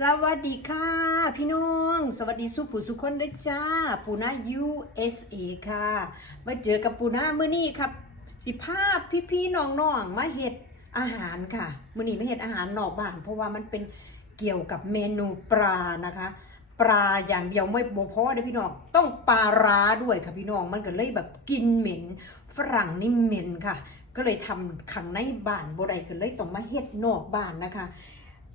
สวัสดีค่ะพี่น้อง สวัสดีสุผู้สุคนด้วยจ้า ปูนา USA ค่ะ มาเจอกับปูนาเมื่อนี้ครับ สิภาพพี่ๆน้องๆมาเฮ็ดอาหารค่ะมื่อนี้ม่เฮ็ดอาหารนอกบ้าน เพราะว่ามันเป็นเกี่ยวกับเมนูปลานะคะ ปลาอย่างเดียวไม่บพอเด้พี่น้องต้องปลาร้าด้วยค่ะพี่น้องมันก็เลยแบบกินเหม็นฝรั่งนี่เหม็นค่ะ ก็เลยทำขังในบ้านบ่ได้ก็เลยต้องมาเฮ็ดนอกบ้านนะคะ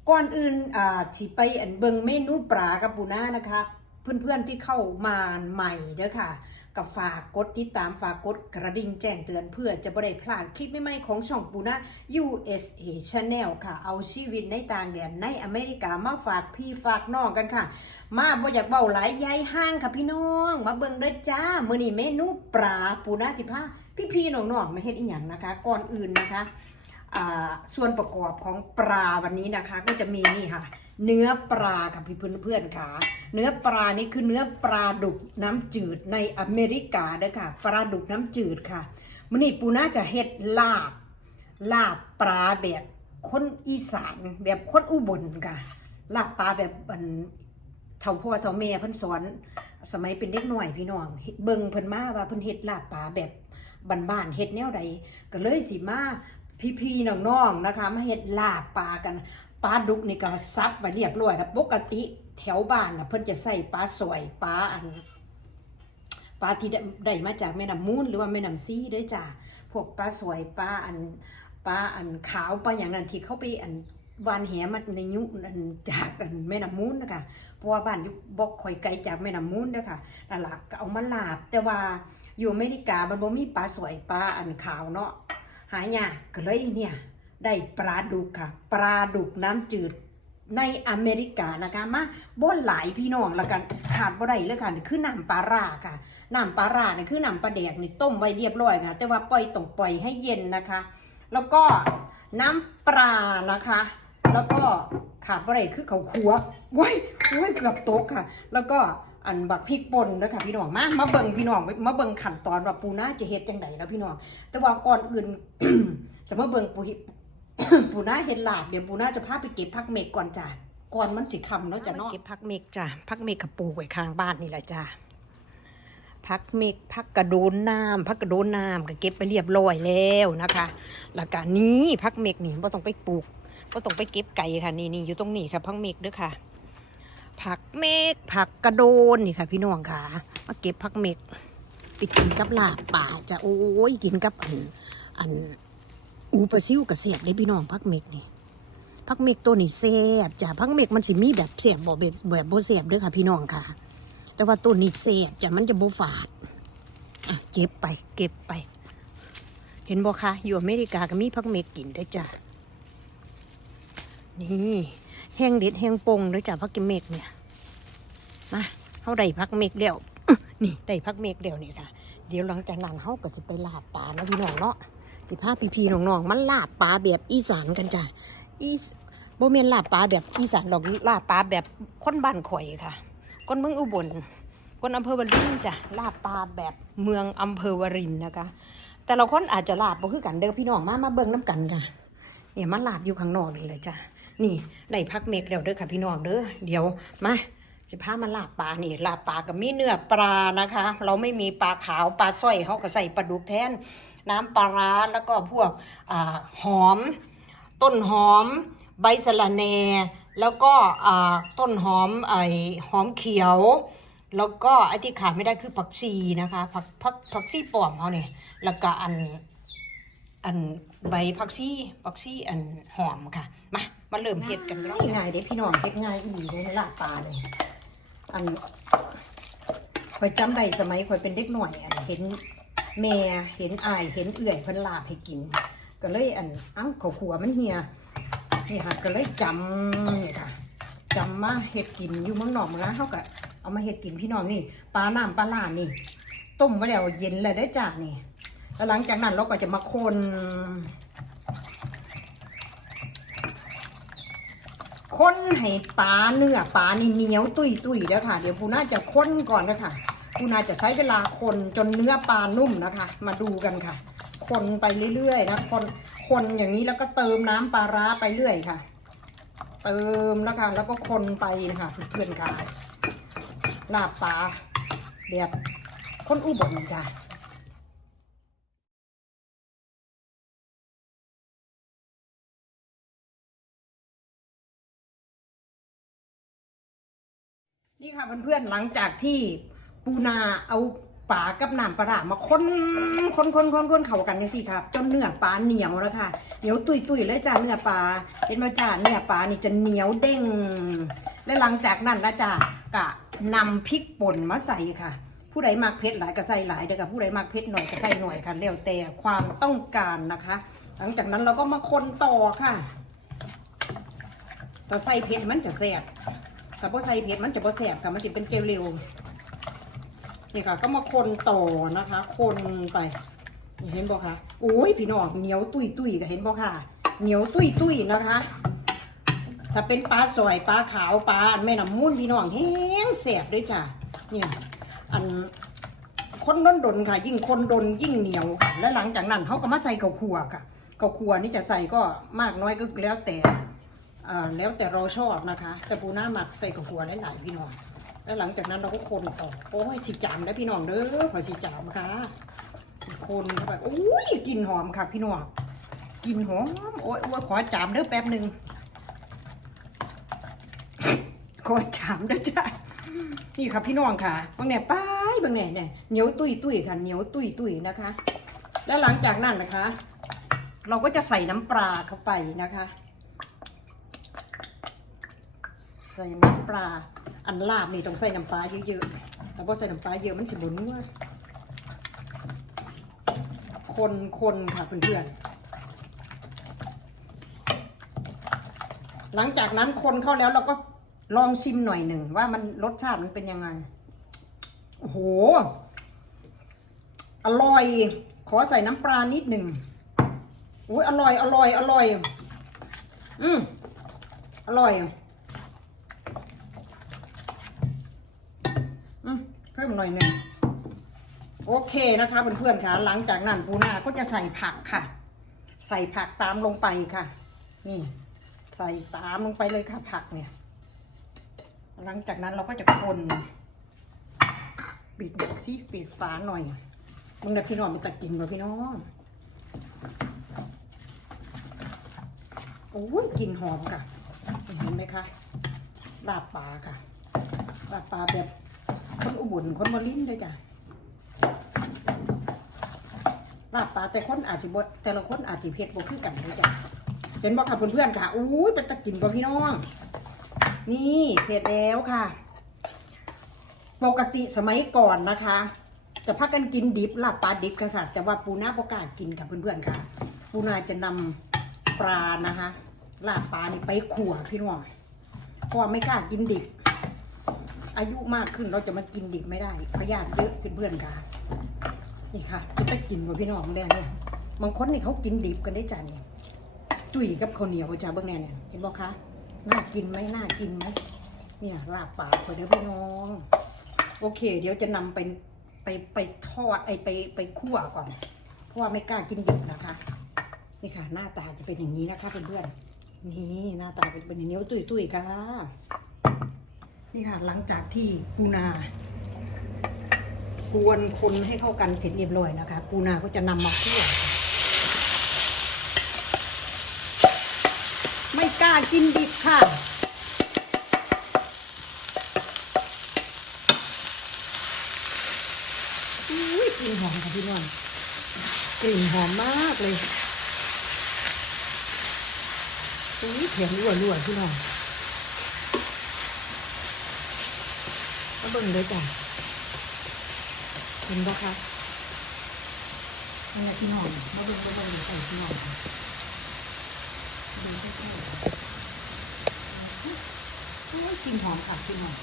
ก่อนอื่นอ่าสิไปอันเบิงเมนูปลากับปูนานะคะ เพื่อนๆที่เข้ามาใหม่เด้อค่ะกับฝากกดติดตามฝากกดกระดิ่งแจ้งเตือนเพื่อจะบ่ได้พลาดคลิปใหม่ๆของช่องปูนา USA Channel ค่ะ เอาชีวิตในต่างแดนในอเมริกามาฝากพี่ฝากน้องกันค่ะ มาบ่อยากเบาหลายยายห้างค่ะพี่น้อง มาเบิ่งเด้อจ้ามื้อนี้เมนูปลาปูนาสิพาพี่ๆน้องๆมาเฮ็ดอีหยังนะคะ ก่อนอื่นนะคะ ส่วนประกอบของปลาวันนี้นะคะ ก็จะมีนี่ค่ะ เนื้อปลาค่ะพี่เพื่อนๆค่ะ เนื้อปลานี่คือเนื้อปลาดุกน้ำจืดในอเมริกาเด้อค่ะปลาดุกน้ำจืดค่ะมื้อนี้ปูน่าจะเฮ็ดลาบ ลาบปลาแบบคนอีสานแบบคนอุบลค่ะ ลาบปลาแบบอันเท่าพ่อเท่าแม่เพิ่นสอน สมัยเป็นเด็กหน่อยพี่น้องเฮ็ดเบิ่งเพิ่นมาว่าเพิ่นเฮ็ดลาบปลาแบบบ้านๆเฮ็ดแนวใดก็เลยสิมา พี่ๆน้องๆนะคะ มาเฮ็ดลาบปลากันปลาดุกนี่ก็ซับไว้เรียบร้อยแล้วปกติแถวบ้านนะเพิ่นจะใส่ปลาสวยปลาอันปลาที่ได้มาจากแม่น้ำมูลหรือว่าแม่น้ำซีเด้วยจ้าพวกปลาสวยปลาอันปลาอันขาวปลาอย่างนั้นที่เขาไปอันวานแหมันในยุอันจากอันแม่น้ำมูลนะคะเพราะว่าบ้านอยู่บ่ค่อยไกลจากแม่น้ำมูลเด้อค่ะนั่นล่ะก็เอามาลาบ แต่ว่าอยู่อเมริกามันบ่มีปลาสวยปลาอันขาวเนาะ หายากก็เลยเนี่ยได้ปลาดุกค่ะปลาดุกน้ำจืดในอเมริกานะคะมาบ่หลายพี่น้องละกันขาดบ่ได้เลยค่ะนี่คือน้ำปลาร่าค่ะน้ำปลาร่านี่คือน้ำปลาแดกนี่ต้มไว้เรียบร้อยค่ะ แต่ว่าปล่อยต้องปล่อยให้เย็นนะคะ แล้วก็น้ำปลานะคะ แล้วก็ขาดบ่ได้คือเขาขัวว้ยว้ยเกือบตกค่ะ แล้วก็ อันบักพริกป่นนะคะพี่น้องมามาเบิ่งพี่น้องมาเบิ่งขั้นตอนว่าปูน่าจะเฮ็ดจังไดแล้วพี่น้องแต่ว่าก่อนอื่น จะมาเบิ่งปูปูน่าเห็ดลาบเดี๋ยวปูน่าจะพาไปเก็บพักเมกก่อนจ้ะก่อนมันสิคำเนาะจ้ะเนาะเก็บพักเมกจ้ะพักเมกกับปลูกไว้ข้างบ้านนี่แหละจ้ะพักเมกพักกระโดนน้ำพักกระโดนน้ำก็เก็บไปเรียบร้อยแล้วนะคะแล้วก็นี้พักเมกนี่บ่ต้องไปปลูกบ่ต้องไปเก็บไก่ค่ะนี่นี่อยู่ตรงนี้ค่ะพักเมกเด้อค่ะ ผักเมกผักกระโดนนี่ค่ะ พี่น้องค่ะ มาเก็บผักเมกไปกินกับลาบป่าจะโอ้ยกินกับอันอันอูปลาซิวกับเสียบได้พี่น้องผักเมกนี่ผักเมกตัวนี้เสียบจ้ะผักเมกมันสิมีแบบเสียบบ่แบบแบบบ่เสียบเด้วยค่ะ พี่น้องค่ะ แต่ว่าตัวนี้เสียบจ้ะมันจะบ่ฝาดเก็บไป เก็บไป เห็นบ่คะอยู่อเมริกาก็มีผักเมกกินได้วยจ้ะนี่ แห้งเด็ดแห้งปงด้วยจ้ะผักเมกเนี่ยมาเขาได้พักเมกเดียวนี่ได้พักเมกเดียวนี่ค่ะ เดี๋ยวหลังจากนั้นเขาก็จะไปลาบปลาเนาะพี่น้องเนาะสิพาพี่พี่น้องๆมันลาบปลาแบบอีสานกันจ้ะอีสโบเมนลาบปลาแบบอีสานหรอกลาบปลาแบบคนบ้านข่อยค่ะคนเมืองอุบลคนอำเภอวารินจ้ะลาบปลาแบบเมืองอำเภอวารินนะคะ แต่ละคนอาจจะลาบบ่คือกันเด้อพี่น้องมามาเบิ่งน้ำกันค่ะเนี่ยมันลาบอยู่ข้างนอกนี่เลยจ้ะ นี่ได้พักเมกเดียวเด้อค่ะพี่น้องเด้อเดี๋ยวมาจะพามาลาบปลานี่ลาบปลากับมีเนื้อปลานะคะ เราไม่มีปลาขาวปลาสร้อยเขาก็ใส่ปลาดุกแทน น้ำปลาร้าแล้วก็พวกอหอม ต้นหอม ใบสะระแหน่แล้วก็ต้นหอมไอหอมเขียว แล้วก็ไอที่ขาดไม่ได้คือผักชีนะคะผักผักผักชีปลอมเขาเนี่ยแล้วก็อันอันใบผักชีผักชีอันหอมค่ะ มา มาเริ่มเฮ็ดกันแล้วง่ายเด้พี่น้องเฮ็ดง่ายอีหลีเลยลาบปลาเลยอันคอยจำได้สมัยคอยเป็นเด็กหน่อยอันเห็นแม่เห็นอายเห็นเอื่อยเพิ่นลาบให้กิน ก็เลยอันเอ้าเขาขัวมันเฮียนี่ค่ะก็เลยจำนี่ค่ะจำมาเฮ็ดกินอยู่เมืองนอกเมืองนาเขาก็เอามาเฮ็ดกินพี่น้องนี่ปลาหน้ำปลาล่านี่ต้มไว้แล้วเย็นเลยได้จ้านี่ แล้วหลังจากนั้นเราก็จะมาคนคนให้ปลาเนื้อปลานี่เหนียวตุยตุยๆแล้วค่ะ เดี๋ยวปูน่าจะค้นก่อนนะคะปูน่าจะใช้เวลาคนจนเนื้อปลานุ่มนะคะ มาดูกันค่ะ คนไปเรื่อยๆนะคนคนอย่างนี้แล้วก็เติมน้ำปลาร้าไปเรื่อยค่ะ เติมนะคะแล้วก็คนไปนะคะเพื่อนๆค่ะลาบปลาแบบคนอุบลจ้ะ นี่ค่ะเพื่อนๆหลังจากที่ปูนาเอาปลากับน้ำปลาร้ามาคนคนคนคนคนเข้ากันยังสิครับจนเนื้อปลาเหนียวแล้วค่ะเหนียวตุยตุยๆเลยจ้าเนื้อปลาเห็นไหมจ้าเนื้อปลานี่จะเหนียวเด้ง และหลังจากนั้นนะจ้ากะนำพริกป่นมาใส่ค่ะ ผู้ใดมักเผ็ดหลายก็ใส่หลายเด้อค่ะผู้ใดมักเผ็ดหน่อยก็ใส่หน่อยค่ะแล้วแต่ความต้องการนะคะ หลังจากนั้นเราก็มาคนต่อค่ะถ้าใส่เผ็ดมันจะแซ่บ ถ้าบ่ใส่เผ็ดมันจะบ่แซ่บค่ะมันจะเป็นเจลเร็วนี่ค่ะ ก็มาคนต่อนะคะ คนไปเห็นบ่คะโอ้ยพี่น้องเหนียวตุยตุยก็เห็นบ่ค่ะ เหนียวตุยตุยนะคะ ถ้าเป็นปลาสวยปลาขาวปลาแม่น้ำมูลพี่น้องแห้งแสบด้วยจ้ะเนี่ยอันคนดนดนค่ะ ยิ่งคนดนยิ่งเหนียวค่ะ แล้วหลังจากนั้นเขาก็มาใส่ข้าวคั่วค่ะข้าวคั่วนี่จะใส่ก็มากน้อยก็แล้วแต่ แล้วแต่เราชอบนะคะ แต่ปูหน้าหมักใส่ข้าวคั่วหลายๆพี่น้อง แล้วหลังจากนั้นเราก็คนต่อโอ้ยสีจามได้พี่น้องเด้อขอสีจามค่ะคนเข้าไปโอ้ยกลิ่นหอมค่ะพี่น้องกลิ่นหอมโอ้ยขอจามเด้อแป๊บหนึ่งขอถามเด้วยจ้ะนี่ค่ะพี่น้องค่ะบางเนี่ยป้ายบางเนี่ยเนี่ยเหนียวตุยตุยค่ะเหนียวตุยตุยนะคะ แล้วหลังจากนั้นนะคะ เราก็จะใส่น้ำปลาเข้าไปนะคะ ใส่น้ำปลา อันลาบนี่ต้องใส่น้ำปลาเยอะๆแต่พอใส่น้ำปลาเยอะมันสิบนัวคนคนค่ะเพื่อนๆหลังจากนั้นคนเข้าแล้วเราก็ลองชิมหน่อยหนึ่งว่ามันรสชาติมันเป็นยังไง โอ้โห อร่อย ขอใส่น้ำปลานิดหนึ่งโอ้ยอร่อย อร่อย อร่อย อืมอร่อย อืม เพิ่มหน่อยหนึ่งโอเคนะคะเพื่อนๆค่ะ หลังจากนั้นปูนาก็จะใส่ผักค่ะ ใส่ผักตามลงไปค่ะ นี่ ใส่ตามลงไปเลยค่ะผักเนี่ย หลังจากนั้นเราก็จะคนปิดซิปิดฝาหน่อยมึงนะพี่น้องมันจะกินป่ะพี่น้องโอ้ยกลิ่นหอมค่ะเห็นไหมคะลาบปลาค่ะลาบปลาแบบ คนอุบลคนบรินเลยจ้ะลาบปลาแต่คนอาจจะบดแต่ละคนอาจจะเผ็ดบ่คือกันเลยจ้ะเห็นบ่ค่ะเพื่อนๆค่ะอุ้ยเป็นตะกินป่พี่น้อง นี่เสร็จแล้วค่ะ ปกติสมัยก่อนนะคะ จะพักกันกินดิบลาบปลาดิบกันค่ะ แต่ว่าปูนาประกล้ากินค่ะเพื่อนๆค่ะ ปูนาจะนำปลานะคะลาบปลานี่ไปขั่วพี่น้องเพราะว่าไม่กล้ากินดิบ อายุมากขึ้นเราจะมากินดิบไม่ได้พยาธิเยอะเพื่อนๆค่ะนี่ค่ะจะได้กินกว่าพี่น้องแน่เนี่ยบางคนนี่เขากินดิบกันได้จ้ะเนี่ยจุ๋ยกับข้าวเหนียวจ้าเบื้องแน่เนี่ยเห็นบอกคะน่ากินไหมน่ากินไหมเนี่ยลาบปากไปเดี๋ยวพี่น้อง โอเค เดี๋ยวจะนำไปไปไปทอดไอไปไปคั่วก่อน เพราะว่าไม่กล้ากินดิบนะคะ นี่ค่ะ หน้าตาจะเป็นอย่างนี้นะคะเพื่อนๆนี่หน้าตาเป็นเป็นอย่างนี้ตุ้ยตุ้ยๆค่ะ นี่ค่ะหลังจากที่ปูนากวนคนให้เข้ากันเสร็จเรียบร้อยนะคะ ปูนาก็จะนำมาคั่วไม่กล้ากินดิบค่ะอุ้ยกลิ่นหอมค่ะพี่นวลกลิ่นหอมมากเลยอุ้ยเถียงรั่วรั่วๆพี่น้อง มาเบิ่งเลยจ้ะเห็นปะคะนี่แหละพี่น้องมาเบิ่งมาเบิ่งใส่พี่น้องค่ะดูใกล้ๆกินหอมค่ะพี่น้อง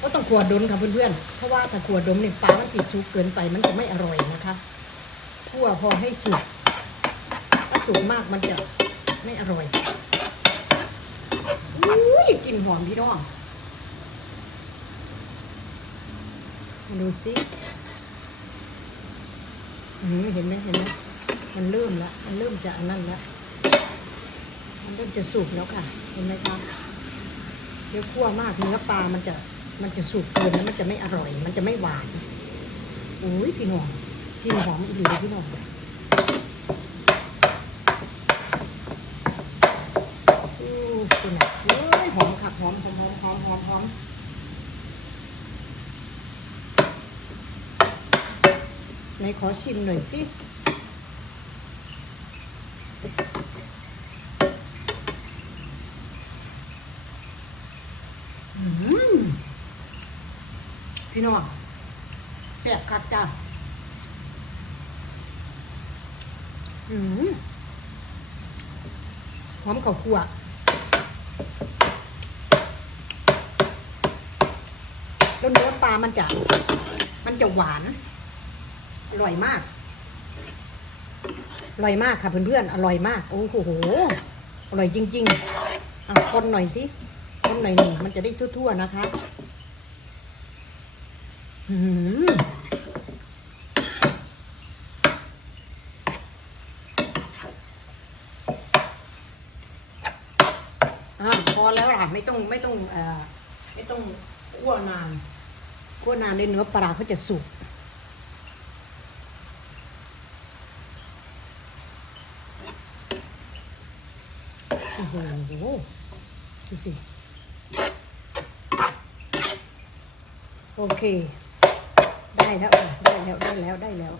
ก็ต้องขวดดมค่ะเพื่อนๆ เพราะว่าถ้าขวดดมเนี่ยปลามันติดซุกเกินไปมันจะไม่อร่อยนะคะคั่วพอให้สุก ถ้าสุกมากมันจะไม่อร่อย อุ้ยกลิ่นหอมพี่น้องมาดูสิเห็นไหมเห็นไหมมันเริ่มละมันเริ่มจะอันนั้นละเริ่มจะสุกแล้วค่ะ เห็นไหมคะเดี๋ยวคั่วมากเนื้อปลามันจะมันจะสุกเกินแล้วมันจะไม่อร่อย มันจะไม่หวานอุ้ยพี่น้องกลินหอมอีหลีเลยพี่น้องอู้คุณอะเฮ้ยหอมค่ะหอมหอมหอมหอมหอมหอมไห นขอชิมหน่อยสิอืมพี่น้องแซ่บคักจ้าอืมหอมข้าวคั่วแล้วเนื้อปลามันจะ มันจะหวาน อร่อยมาก อร่อยมากค่ะเพื่อนๆ อร่อยมาก โอ้โห อร่อยจริงๆอะคนหน่อยสิ คนหน่อยหนึ่งมันจะได้ทั่วๆนะคะอืมอ่าพอแล้วล่ะไม่ต้องไม่ต้องเอ่อไม่ต้องคั่วนานคั่วนานในเนื้อปลาเขาจะสุก โอ้โหดูสิ โอเค ได้แล้ว ได้แล้ว ได้แล้ว ได้แล้ว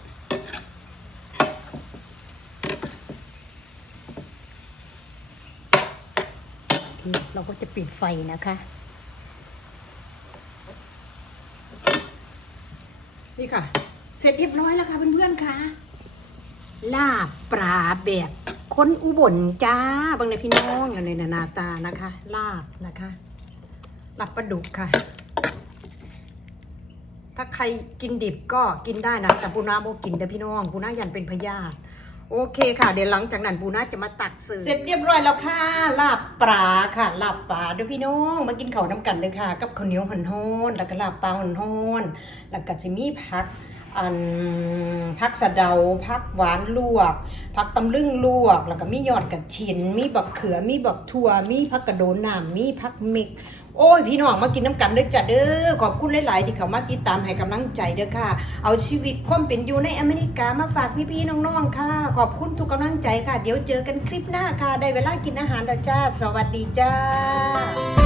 โอเค เราก็จะปิดไฟนะคะ นี่ค่ะ เสร็จเรียบร้อยแล้วค่ะเพื่อนๆค่ะ ลาบปลาแบบ คนอุบลจ้าบางในพี่น้องในนานาตานะคะ ลาบนะคะลาบปลาดุกค่ะ ถ้าใครกินดิบก็กินได้นะแต่ปูนาโมกินเด้อพี่น้องปูนายันเป็นพยาธิโอเคค่ะ เดี๋ยวหลังจากนั้นปูนาจะมาตักเสิร์ฟเสร็จเรียบร้อยแล้วค่ะลาบปลาค่ะลาบปลาเด้อพี่น้องมากินข้าวน้ำกันเลยค่ะ กับข้าวเหนียวหันฮ้อนแล้วก็ลาบปลาหันฮ้อนแล้วก็จะมีผัก อันผักสะเดาผักหวานลวกผักตำลึงลวก แล้วก็มียอดกระถินมีบักเขือมีบักทั่วมีผักกระโดนน้ำมีผักมิกโอ้ยพี่น้องมากินน้ำกันเด้อจ้ะเด้อขอบคุณหลาย ๆ ที่เขามาติดตามให้กำลังใจเด้อค่ะ เอาชีวิตความเป็นอยู่ในอเมริกามาฝากพี่ ๆ น้อง ๆ ค่ะ ขอบคุณทุกกำลังใจค่ะ เดี๋ยวเจอกันคลิปหน้าค่ะ ได้เวลากินอาหารแล้วจ้า สวัสดีจ้า